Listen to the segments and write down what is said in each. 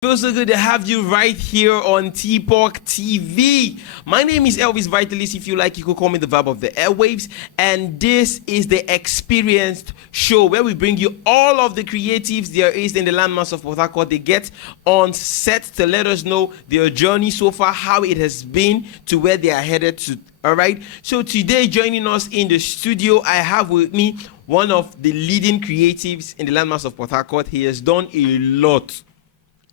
Feels so good to have you right here on T-Pork TV. My name is Elvis Vitalis. If you like, you could call me the vibe of the airwaves. And this is the Experienced Show where we bring you all of the creatives there is in the landmass of Port Harcourt. They get on set to let us know their journey so far, how it has been to where they are headed to. All right. So today, joining us in the studio, I have with me one of the leading creatives in the landmass of Port Harcourt. He has done a lot.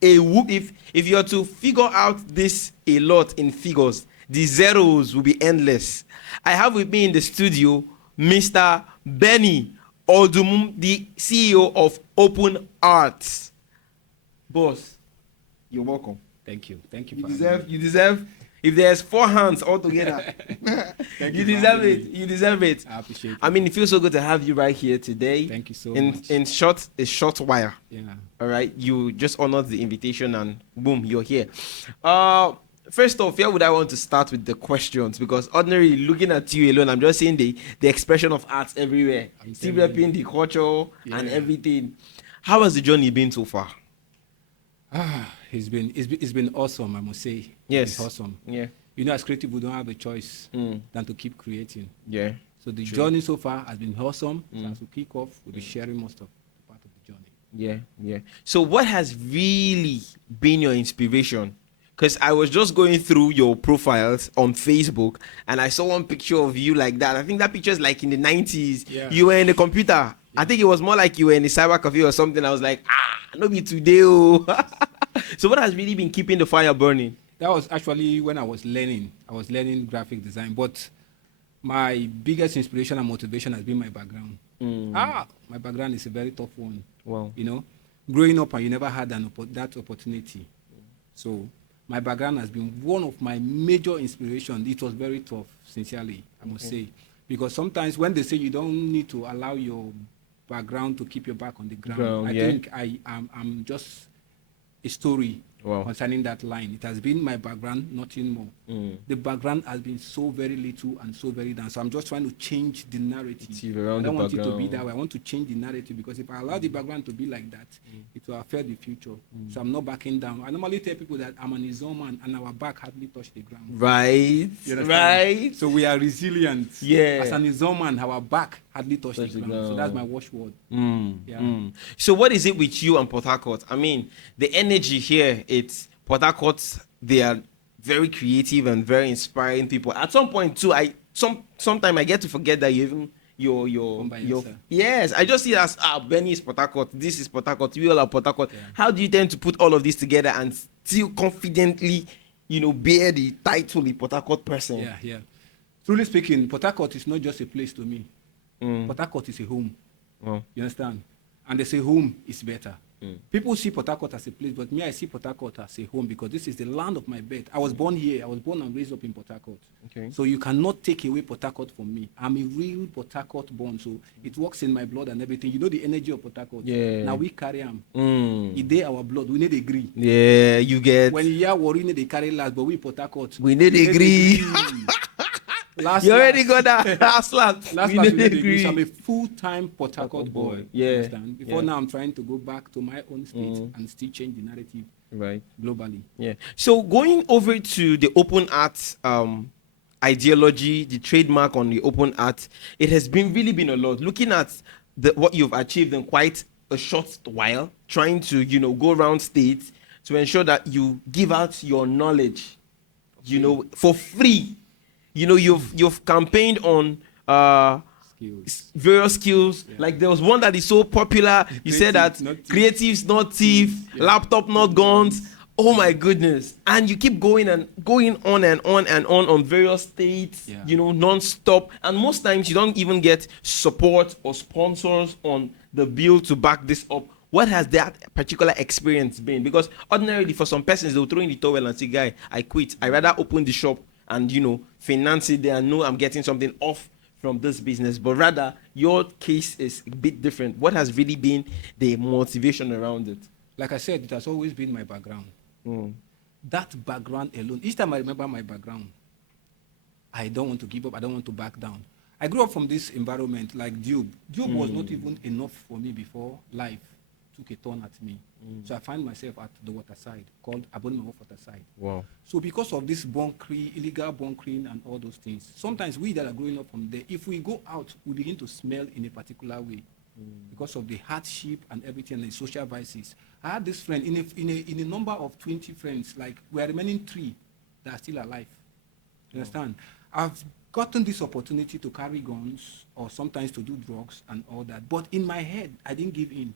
If you are to figure out this a lot in figures, the zeros will be endless. I have with me in the studio Mr. Benny Odumu, the CEO of Open Arts. Boss, you're welcome. Thank you. Thank you. You deserve. If there's 4 hands all together, you deserve it. You deserve it. I appreciate it. I mean, it feels so good to have you right here today. Thank you so much. In a short while. Yeah. All right. You just honored the invitation and boom, you're here. First off, where would I want to start with the questions? Because ordinarily, looking at you alone, I'm just seeing the expression of arts everywhere. Still repping the culture and everything. How has the journey been so far? It's been awesome, I must say. Yes. It's awesome. Yeah. You know, as creative, we don't have a choice than to keep creating. Yeah. So the journey so far has been awesome. So as we kick off, we'll be sharing most of the part of the journey. Yeah, yeah. So what has really been your inspiration? Because I was just going through your profiles on Facebook and I saw one picture of you like that. I think that picture is like in the 90s. Yeah. You were in the computer. Yeah. I think it was more like you were in the cyber cafe or something. I was like, no be today. Oh. So what has really been keeping the fire burning? That was actually when I was learning. I was learning graphic design. But my biggest inspiration and motivation has been my background. My background is a very tough one. Wow. You know, growing up and you never had that opportunity. So my background has been one of my major inspirations. It was very tough, sincerely, I must say. Because sometimes when they say you don't need to allow your background to keep your back on the ground, I think I'm just a story concerning that line. It has been my background, nothing more. The background has been so very little and so very down. So I'm just trying to change the narrative. I don't want it to be that way. I want to change the narrative because if I allow the background to be like that, it will affect the future. So I'm not backing down. I normally tell people that I'm an Izzo man and our back hardly touch the ground. Right. Right. So we are resilient. Yeah. As an Izzo man, our back hardly touch the ground. So that's my watchword. So what is it with you and Port Harcourt? I mean, the energy here, it's Port Harcourt, they are very creative and very inspiring people. At some point too, sometimes I get to forget that yes, I just see it as Benny is Port Harcourt, this is Port Harcourt, we all are Port Harcourt. How do you tend to put all of this together and still confidently, bear the title the Port Harcourt person? Yeah. Truly speaking, Port Harcourt is not just a place to me. Port Harcourt is a home. You understand? And they say home is better. People see Port Harcourt as a place, but me, I see Port Harcourt as a home because this is the land of my birth. I was born here. I was born and raised up in Port Harcourt. Okay. So you cannot take away Port Harcourt from me. I'm a real Port Harcourt born, so it works in my blood and everything. You know the energy of Port Harcourt. Yeah. Now we carry them. It dey our blood. We need agree. Yeah, you get. When you hear worry, they carry last, but we Port Harcourt. We need agree. You already got that last. We need agree. So I'm a full-time Port Harcourt boy. Yeah. Before now, I'm trying to go back to my own state and still change the narrative. Right. Globally. Yeah. So going over to the open art ideology, the trademark on the open art, it has really been a lot. Looking at what you've achieved in quite a short while, trying to go around states to ensure that you give out your knowledge, for free. You've campaigned on various skills. Yeah. Like there was one that is so popular. You said that creatives not thief, laptop not guns. Oh my goodness! And you keep going on and on various states. Non-stop. And most times you don't even get support or sponsors on the bill to back this up. What has that particular experience been? Because ordinarily for some persons they'll throw in the towel and say, "Guy, I quit. I rather open the shop and finance it there and know I'm getting something off from this business." But rather your case is a bit different. What has really been the motivation around it? Like I said, it has always been my background. That background alone, each time I remember my background, I don't want to give up. I don't want to back down. I grew up from this environment like Dube. Dube was not even enough for me before life. took a turn at me. So I find myself at the waterside called Abonima Waterside. Wow. So because of this bunkering, illegal bunkering and all those things, sometimes we that are growing up from there, if we go out, we begin to smell in a particular way because of the hardship and everything and the social vices. I had this friend, in a number of 20 friends, like we are remaining 3 that are still alive. You understand? I've gotten this opportunity to carry guns or sometimes to do drugs and all that. But in my head, I didn't give in.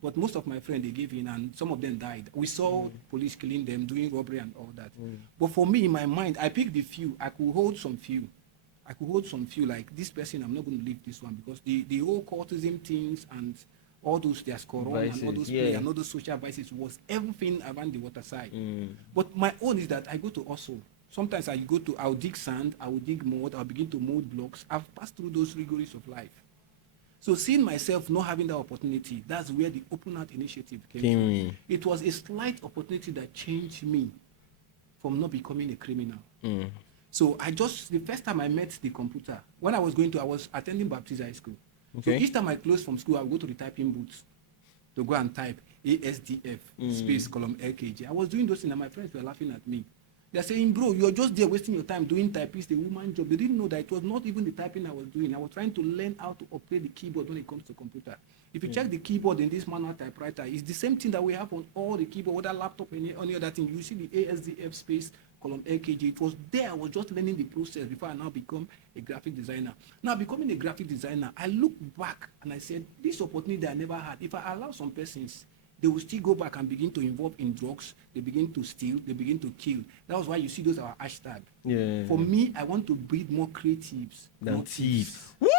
But most of my friends, they gave in, and some of them died. We saw police killing them, doing robbery and all that. But for me, in my mind, I picked the few. I could hold some few. Like this person, I'm not going to leave this one, because the whole cultism things and all those, their scoron and all those play and all those social vices was everything around the waterside. But my own is that I go to Oslo. Sometimes I'll dig sand, I will dig mud, I'll begin to mold blocks. I've passed through those rigors of life. So seeing myself not having that opportunity, that's where the Open Heart Initiative came from. It was a slight opportunity that changed me from not becoming a criminal. So the first time I met the computer, when I was attending Baptist High School. Okay. So each time I closed from school, I would go to the typing booth to go and type ASDF space column LKG. I was doing those things and my friends were laughing at me. They're saying, bro, you're just there wasting your time doing typist, the woman job. They didn't know that it was not even the typing I was doing. I was trying to learn how to operate the keyboard when it comes to computer. If you check the keyboard in this manual typewriter, it's the same thing that we have on all the keyboard, whether laptop or any other thing. You see the ASDF space column LKG. It was there. I was just learning the process before I now become a graphic designer. Now, becoming a graphic designer, I look back and I said, this opportunity that I never had, if I allow some persons, they will still go back and begin to involve in drugs. They begin to steal. They begin to kill. That was why you see those are hashtag. Yeah. For me, I want to breed more creatives than thieves. What?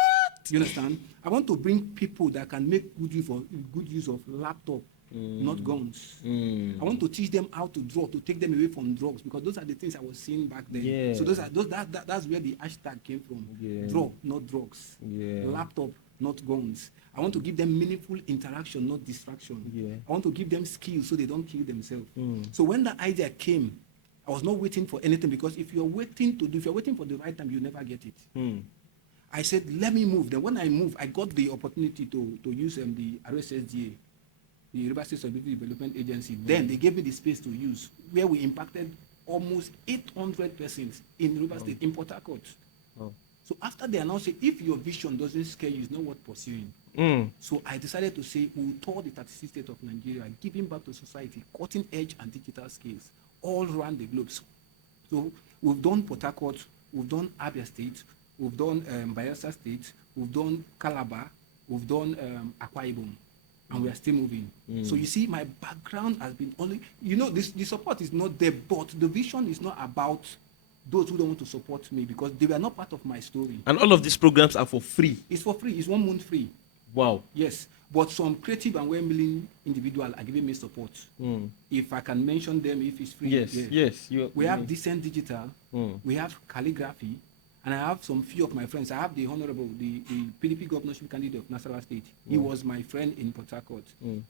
You understand? I want to bring people that can make good use of laptop, not guns. I want to teach them how to draw, to take them away from drugs, because those are the things I was seeing back then. Yeah. So that's where the hashtag came from. Yeah. Draw, not drugs. Yeah. Laptop, not guns. I want to give them meaningful interaction, not distraction. Yeah. I want to give them skills so they don't kill themselves. So when the idea came, I was not waiting for anything, because if you're waiting for the right time, you never get it. I said, let me move. Then when I moved, I got the opportunity to use the RSSDA, the River State Stability Development Agency. Then they gave me the space to use, where we impacted almost 800 persons in River State, in Port Harcourt. So after they announced it, if your vision doesn't scare you, it's not worth pursuing. So I decided to say, we'll tour the 36 states of Nigeria, giving back to society, cutting edge and digital skills all around the globe. So we've done Port Harcourt, we've done Abia State, we've done Bayelsa State, we've done Calabar, we've done Akwa Ibom, and we are still moving. So you see, my background has been only, the support is not there, but the vision is not about those who don't want to support me, because they were not part of my story. And all of these programs are for free? It's for free. It's 1 month free. Wow. Yes. But some creative and well-meaning individuals are giving me support. If I can mention them, if it's free. Yes. We have Decent Digital. We have Calligraphy. And I have some few of my friends. I have the Honorable, the PDP governorship candidate of Nasarawa State. He was my friend in Port Harcourt.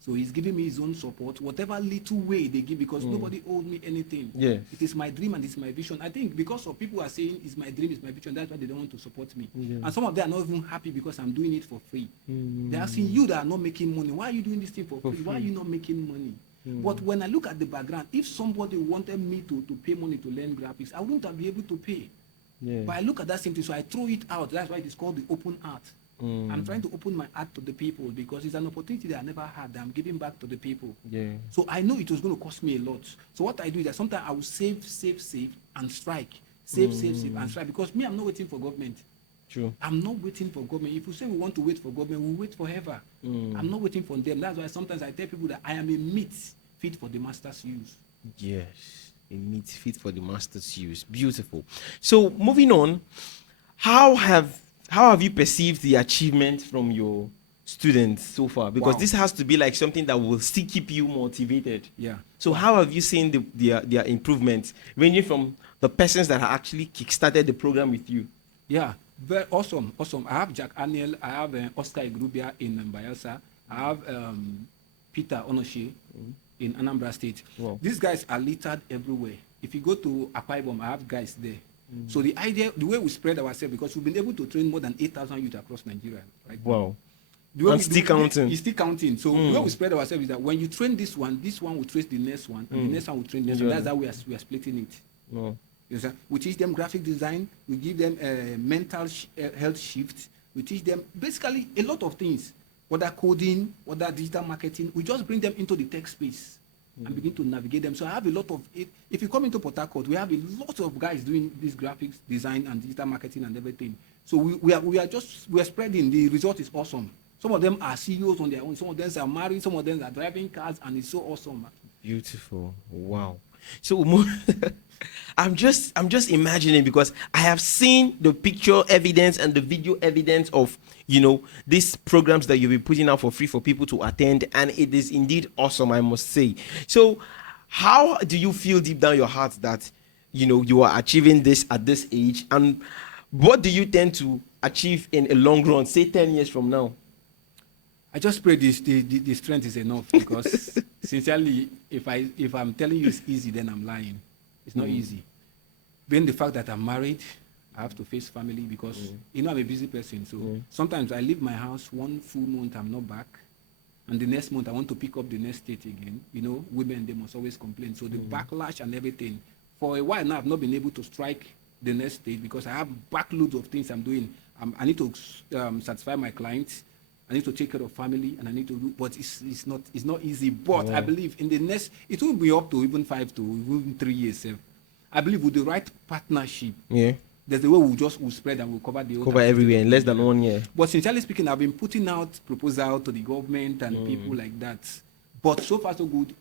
So he's giving me his own support, whatever little way they give, because nobody owed me anything. Yes. It is my dream and it's my vision. I think because of people are saying it's my dream, it's my vision, that's why they don't want to support me. And some of them are not even happy because I'm doing it for free. They're asking, you that are not making money, why are you doing this thing for free? Why are you not making money? But when I look at the background, if somebody wanted me to pay money to learn graphics, I wouldn't have been able to pay. But I look at that same thing, so I throw it out. That's why it is called the open art. I'm trying to open my art to the people, because it's an opportunity that I never had that I'm giving back to the people. So I know it was going to cost me a lot. So what I do is that sometimes I will save, and strike. Save, and strike. Because me, I'm not waiting for government. True. I'm not waiting for government. If you say we want to wait for government, we'll wait forever. I'm not waiting for them. That's why sometimes I tell people that I am a meat fit for the master's use. Yes. A meat fit for the master's use. Beautiful. So moving on, how have you perceived the achievement from your students so far? Because this has to be like something that will still keep you motivated. Yeah. So how have you seen their improvements, ranging from the persons that have actually kickstarted the program with you? Yeah, very awesome. I have Jack Aniel, I have Oscar Igrubia in Bayelsa, I have Peter Onoshie in Anambra State. Wow. These guys are littered everywhere. If you go to Akwa Ibom, I have guys there. So the way we spread ourselves, because we've been able to train more than 8,000 youth across Nigeria right now. The way I'm we still do- counting. It's still counting. So the way we spread ourselves is that when you train this one will trace the next one, and the next one will train the next one. Yeah. That's how we are splitting it. No. You understand? We teach them graphic design. We give them mental health shift. We teach them basically a lot of things. Whether coding, whether digital marketing, we just bring them into the tech space and begin to navigate them. So I have a lot of it. If you come into Port Harcourt, we have a lot of guys doing this graphics design and digital marketing and everything. So we are spreading. The result is awesome. Some of them are CEOs on their own. Some of them are married. Some of them are driving cars, and it's so awesome. Beautiful. Wow. So I'm just imagining, because I have seen the picture evidence and the video evidence of, these programs that you'll be putting out for free for people to attend, and it is indeed awesome, I must say. So how do you feel deep down your heart that you are achieving this at this age, and what do you tend to achieve in a long run, say 10 years from now? I just pray the strength is enough, because sincerely, if I'm telling you it's easy, then I'm lying. It's not easy. Being the fact that I'm married, I have to face family, because I'm a busy person. So sometimes I leave my house 1 full month, I'm not back, and the next month I want to pick up the next state again. Women, they must always complain. So the backlash and everything. For a while now, I've not been able to strike the next state because I have backloads of things I'm doing. I need to satisfy my clients. I need to take care of family, and I need to do, but it's not easy. But I believe in the next, it will be up to even 5 to even 3 years. I believe with the right partnership, there's the way we'll spread and we'll cover the whole cover everywhere in less than 1 year. But sincerely speaking, I've been putting out proposals to the government and people like that. But so far so good.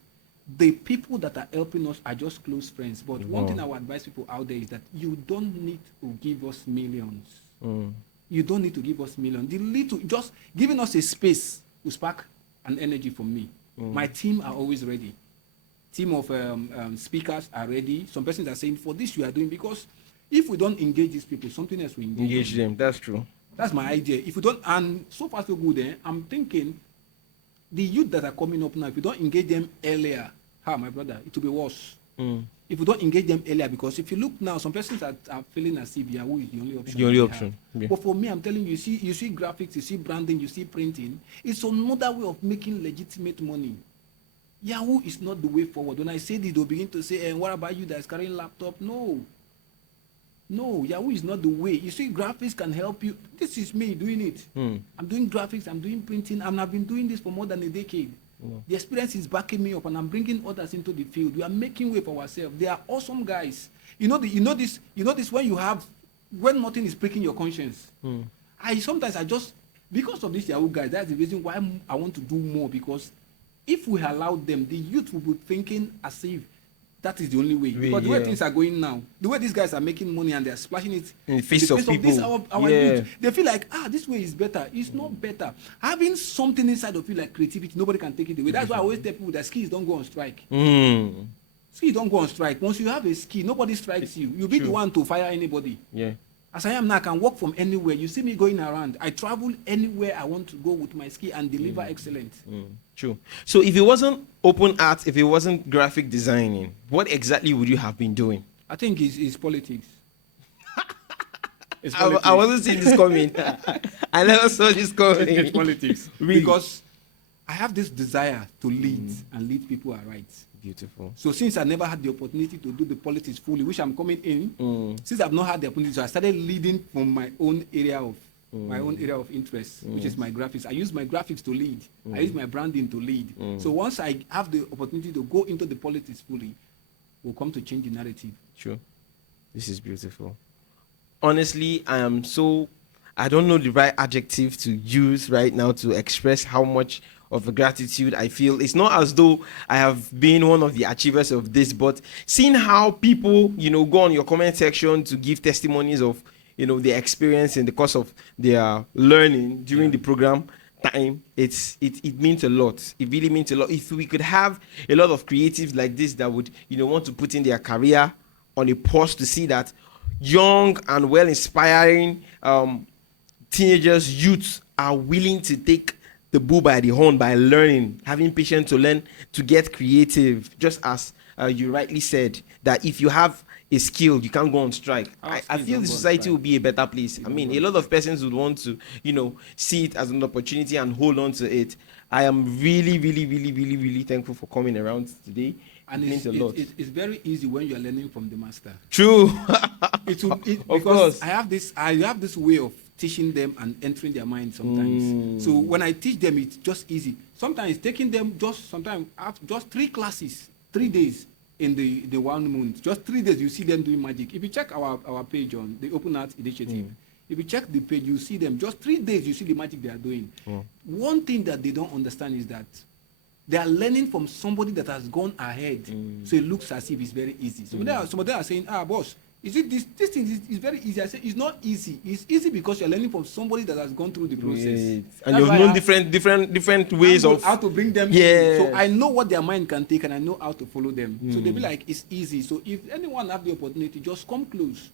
The people that are helping us are just close friends. But one thing I would advise people out there is that you don't need to give us millions. You don't need to give us millions. The little, just giving us a space will spark an energy from me. My team are always ready. Team of speakers are ready. Some persons are saying, for this you are doing, because if we don't engage these people, something else will engage them. That's true. That's my idea. If we don't, and so far so good, I'm thinking the youth that are coming up now, if we don't engage them earlier, my brother, it will be worse. If we don't engage them earlier, because if you look now, some persons are feeling as if Yahoo is the only option. The only option. Yeah. But for me, I'm telling you, you see graphics, you see branding, you see printing. It's another way of making legitimate money. Yahoo is not the way forward. When I say this, they'll begin to say, what about you that's carrying laptop? No, Yahoo is not the way. You see, graphics can help you. This is me doing it. I'm doing graphics, I'm doing printing, and I've been doing this for more than a decade. The experience is backing me up, and I'm bringing others into the field. We are making way for ourselves. They are awesome guys. You know this when nothing is breaking your conscience. Sometimes because of this Yahoo guys, that's the reason why I want to do more, because if we allow them, the youth will be thinking as if that is the only way. Because the way things are going now, the way these guys are making money and they're splashing it in the face of people, this, our youth, they feel like, this way is better. It's not better. Having something inside of you like creativity, nobody can take it away. That's why I always tell people that skills don't go on strike. Skills don't go on strike. Once you have a skill, nobody strikes you. You'll be the one to fire anybody. As I am now, I can work from anywhere. You see me going around. I travel anywhere I want to go with my skill and deliver excellence. True. So if it wasn't open art, if it wasn't graphic designing, what exactly would you have been doing? I think it's politics. I wasn't seeing this coming. I never saw this coming. It's politics. Really? Because I have this desire to lead and lead people aright. Beautiful. So since I never had the opportunity to do the politics fully, which I'm coming in, since I've not had the opportunity, so I started leading from my own area of interest, which is my graphics. I use my graphics to lead. I use my branding to lead. So once I have the opportunity to go into the politics fully, we'll come to change the narrative. Sure. This is beautiful. Honestly, I don't know the right adjective to use right now to express how much of the gratitude I feel. It's not as though I have been one of the achievers of this, but seeing how people, go on your comment section to give testimonies of, their experience in the course of their learning during the program time, it means a lot. It really means a lot. If we could have a lot of creatives like this that would, want to put in their career on a pause to see that young and well-inspiring teenagers, youths are willing to take the bull by the horn by learning, having patience to learn, to get creative, just as you rightly said that if you have a skill, you can't go on strike. I feel the society will be a better place. I mean, a lot of persons would want to, see it as an opportunity and hold on to it. I am really, really, really, really, really thankful for coming around today. And it means a lot. It's very easy when you are learning from the master. True. Because I have this way of teaching them and entering their mind sometimes. So when I teach them, it's just easy. Sometimes taking them just 3 classes, 3 days in the 1 month, just 3 days, you see them doing magic. If you check our page on the Open Art Initiative, if you check the page, you see them just 3 days, you see the magic they are doing. One thing that they don't understand is that they are learning from somebody that has gone ahead. So it looks as if it's very easy. So some of them are saying, boss, is it this thing is very easy? I say it's not easy. It's easy because you're learning from somebody that has gone through the process. And you've known different ways of how to bring them in. So I know what their mind can take and I know how to follow them. So they'll be like, it's easy. So if anyone have the opportunity, just come close.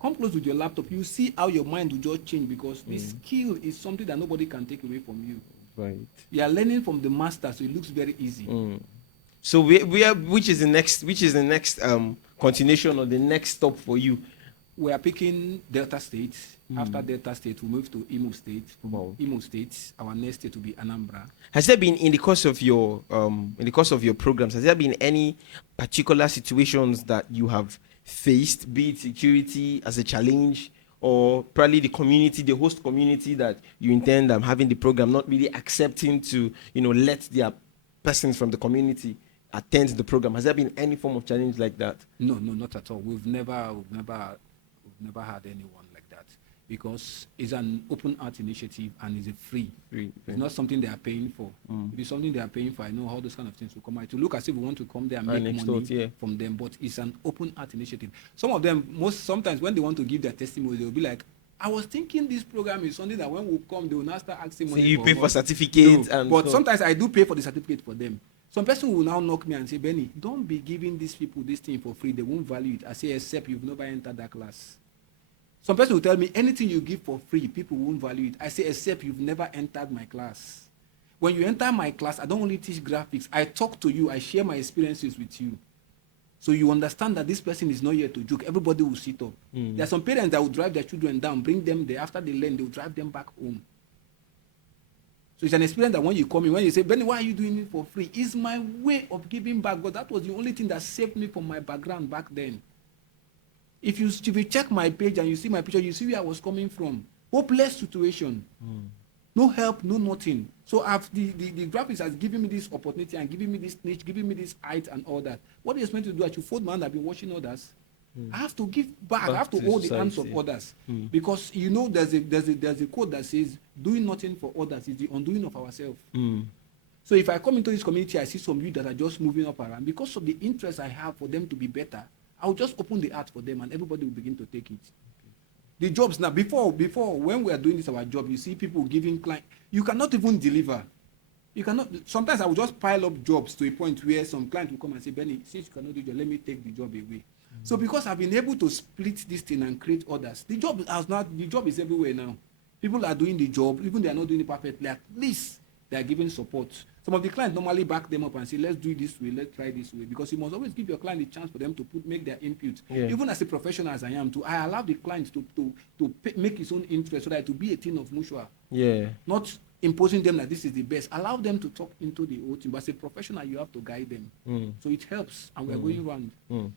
Come close with your laptop. You see how your mind will just change because this skill is something that nobody can take away from you. Right. You are learning from the master, so it looks very easy. So we are, which is the next continuation or the next stop for you? We are picking Delta State. After Delta State, we move to Imo State. From Imo State, our next state will be Anambra. Has there been in the course of your programs? Has there been any particular situations that you have faced, be it security as a challenge, or probably the community, the host community that you intend having the program not really accepting to, let their persons from the community attend the program? Has there been any form of challenge like that? No, not at all. We've never had anyone like that because it's an open art initiative and it's a free. It's not something they are paying for. If it's something they are paying for, I know how those kind of things will come out. To look as if we want to come there and make money from them, but it's an open art initiative. Some of them, sometimes when they want to give their testimony, they'll be like, I was thinking this program is something that when we come, they will now start asking money. So you pay for certificates, but sometimes I do pay for the certificate for them. Some person will now knock me and say, Benny, don't be giving these people this thing for free. They won't value it. I say, except you've never entered that class. Some person will tell me, anything you give for free, people won't value it. I say, except you've never entered my class. When you enter my class, I don't only teach graphics. I talk to you. I share my experiences with you. So you understand that this person is not here to joke. Everybody will sit up. There are some parents that will drive their children down, bring them there. After they learn, they will drive them back home. So it's an experience that when you come in, when you say, Benny, why are you doing it for free? It's my way of giving back. But that was the only thing that saved me from my background back then. If you check my page and you see my picture, you see where I was coming from. Hopeless situation. No help, no nothing. So the graphics has given me this opportunity and giving me this niche, giving me this height and all that. What are you meant to do? I should fold my hand. I've been watching others. I have to give back. I have to hold the hands of others. Because there's a quote that says, doing nothing for others is the undoing of ourselves. So if I come into this community, I see some youth that are just moving up around. Because of the interest I have for them to be better, I'll just open the art for them and everybody will begin to take it. The jobs now, before when we are doing this our job, you see people giving client. You cannot even deliver. You cannot. Sometimes I will just pile up jobs to a point where some client will come and say, Benny, since you cannot do it, let me take the job away. So because I've been able to split this thing and create others, the job is everywhere now. People are doing the job, even they are not doing it perfectly. At least they are giving support. Some of the clients normally back them up and say, let's do it this way, let's try this way. Because you must always give your client a chance for them to make their input. Even as a professional as I am, I allow the client to make his own interest so that it will be a thing of mutual. Not imposing them that this is the best. Allow them to talk into the whole thing. But as a professional, you have to guide them. So it helps, and we're going around.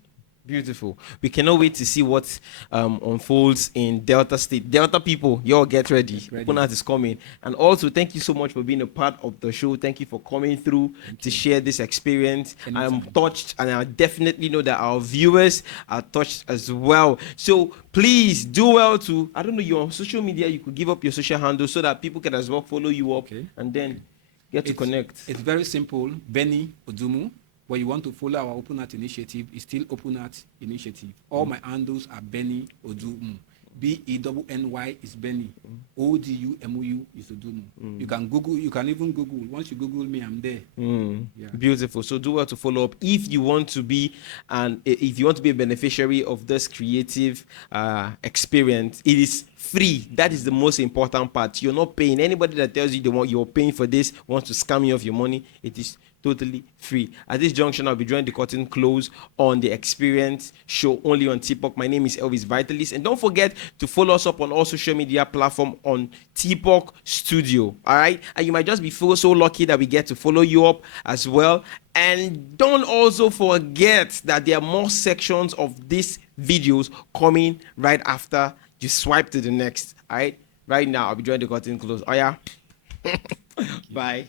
Beautiful. We cannot wait to see what unfolds in Delta State. Delta people, y'all get ready. Open Art is coming. And also, thank you so much for being a part of the show. Thank you for coming through to share this experience. I am touched, and I definitely know that our viewers are touched as well. So please do well to, I don't know, your social media, you could give up your social handle so that people can as well follow you up and then get to connect. It's very simple. Benny Odumu. But you want to follow our Open Art Initiative, it's still Open Art Initiative. All my handles are Benny Odumu. Benny is Benny. Odumu is Odumu. You can Google, you can even Google. Once you Google me, I'm there. Beautiful. So do well to follow up if you want to be a beneficiary of this creative experience. It is free. That is the most important part. You're not paying. Anybody that tells you you're paying for this wants to scam you of your money, it is totally free. At this junction, I'll be drawing the curtain close on the Experience Show only on TPOC. My name is Elvis Vitalis, and don't forget to follow us up on all social media platforms on TPOC Studio. All right, and you might just be so lucky that we get to follow you up as well. And don't also forget that there are more sections of these videos coming right after you swipe to the next. All right, right now I'll be drawing the curtain close. Oh yeah. Bye.